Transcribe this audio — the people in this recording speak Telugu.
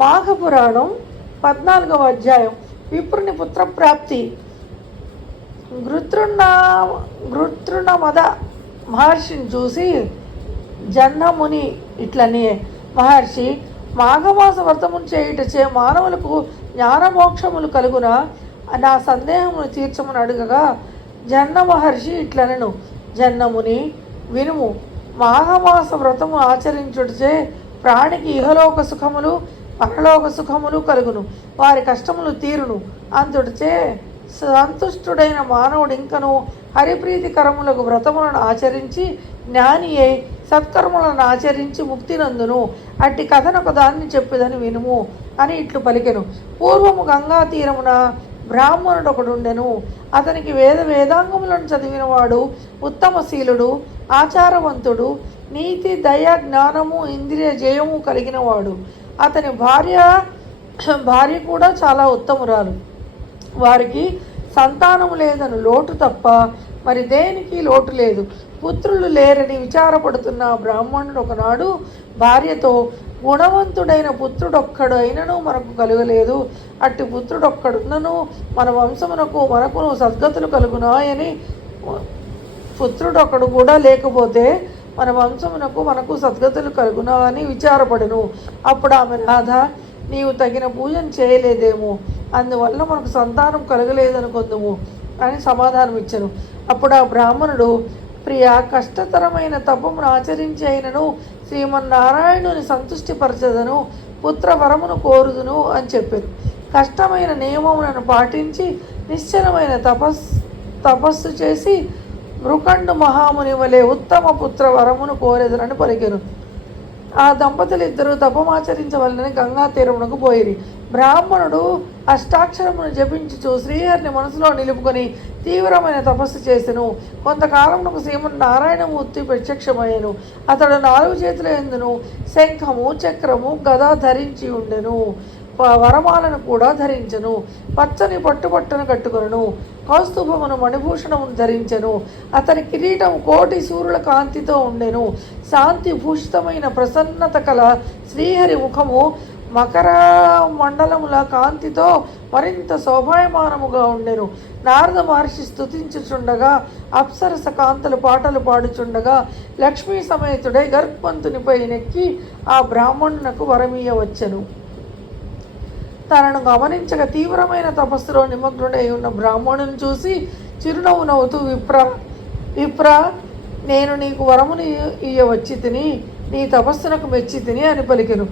మాఘపురాణం 14వ అధ్యాయం. విప్రుని పుత్రప్రాప్తి. గృతృణమద మహర్షిని చూసి జన్నముని ఇట్లని, మహర్షి, మాఘమాస వ్రతమును చేయుటచే మానవులకు జ్ఞానమోక్షములు కలుగునా? నా సందేహమును తీర్చమని అడుగగా జన్న మహర్షి ఇట్లనెను, జన్నముని వినుము. మాఘమాస వ్రతము ఆచరించుటచే ప్రాణికి ఇహలోక సుఖములు పరలోక సుఖములు కలుగును, వారి కష్టములు తీరును. అంతుడిచే సంతుష్టుడైన మానవుడు ఇంకను హరిప్రీతికరములకు వ్రతములను ఆచరించి జ్ఞాని అయి సత్కర్మలను ఆచరించి ముక్తినందును. అట్టి కథనొక దాన్ని చెప్పేదని వినుము అని ఇట్లు పలికెను. పూర్వము గంగా తీరమున బ్రాహ్మణుడు ఒకడుండెను. అతనికి వేదాంగములను చదివినవాడు, ఉత్తమశీలుడు, ఆచారవంతుడు, నీతి, దయ, జ్ఞానము, ఇంద్రియ జయము కలిగినవాడు. అతని భార్య కూడా చాలా ఉత్తమురాలు. వారికి సంతానము లేదని లోటు తప్ప మరి దేనికి లోటు లేదు. పుత్రులు లేరని విచారపడుతున్న బ్రాహ్మణుడు ఒకనాడు భార్యతో, గుణవంతుడైన పుత్రుడొక్కడు అయినను మనకు కలుగలేదు. అట్టి పుత్రుడొక్కడున్నను మన వంశమునకు మనకును సద్గతులు కలుగునాయని, పుత్రుడొక్కడు కూడా లేకపోతే మన వంశమునకు మనకు సద్గతులు కలుగునా అని విచారపడను. అప్పుడు ఆమె, రాధ, నీవు తగిన పూజను చేయలేదేమో, అందువల్ల మనకు సంతానం కలగలేదనుకొందుము అని సమాధానం ఇచ్చను. అప్పుడు ఆ బ్రాహ్మణుడు, ప్రియ, కష్టతరమైన తపమును ఆచరించి అయినను శ్రీమన్నారాయణుని సంతుష్టిపరచదను, పుత్రవరమును కోరుదును అని చెప్పారు. కష్టమైన నియమములను పాటించి నిశ్చలమైన తపస్సు చేసి మృకండు మహాముని వలె ఉత్తమ పుత్ర వరమును కోరెదరని పలికెను. ఆ దంపతులిద్దరూ తపమాచరించవలనని గంగా తీరమునకు పోయిరి. బ్రాహ్మణుడు అష్టాక్షరమును జపించుచు శ్రీహరిని మనసులో నిలుపుకొని తీవ్రమైన తపస్సు చేసెను. కొంతకాలమునకు శ్రీమన్నారాయణమూర్తి ప్రత్యక్షమయ్యను. అతడు 4 చేతుల యందును శంఖము, చక్రము, గద ధరించి ఉండెను. వరమాలను కూడా ధరించెను. పచ్చని పట్టును కట్టుకొనెను. కౌస్తుభమును మణిభూషణమును ధరించెను. అతని కిరీటం కోటి సూర్యుల కాంతితో ఉండెను. శాంతి భూషితమైన ప్రసన్నత కల శ్రీహరి ముఖము మకర మండలముల కాంతితో మరింత శోభాయమానముగా ఉండెను. నారద మహర్షి స్తుతించుచుండగా, అప్సరస కాంతలు పాటలు పాడుచుండగా లక్ష్మీ సమేతుడై గర్భవంతునిపై నెక్కి ఆ బ్రాహ్మణునకు వరమీయవచ్చెను. తనను గమనించక తీవ్రమైన తపస్సులో నిమగ్నుడై ఉన్న బ్రాహ్మణుని చూసి చిరునవ్వు నవ్వుతూ, విప్ర, నేను నీకు వరముని ఇయ్యవచ్చి తిని నీ తపస్సునకు మెచ్చి తిని అని పలికెను.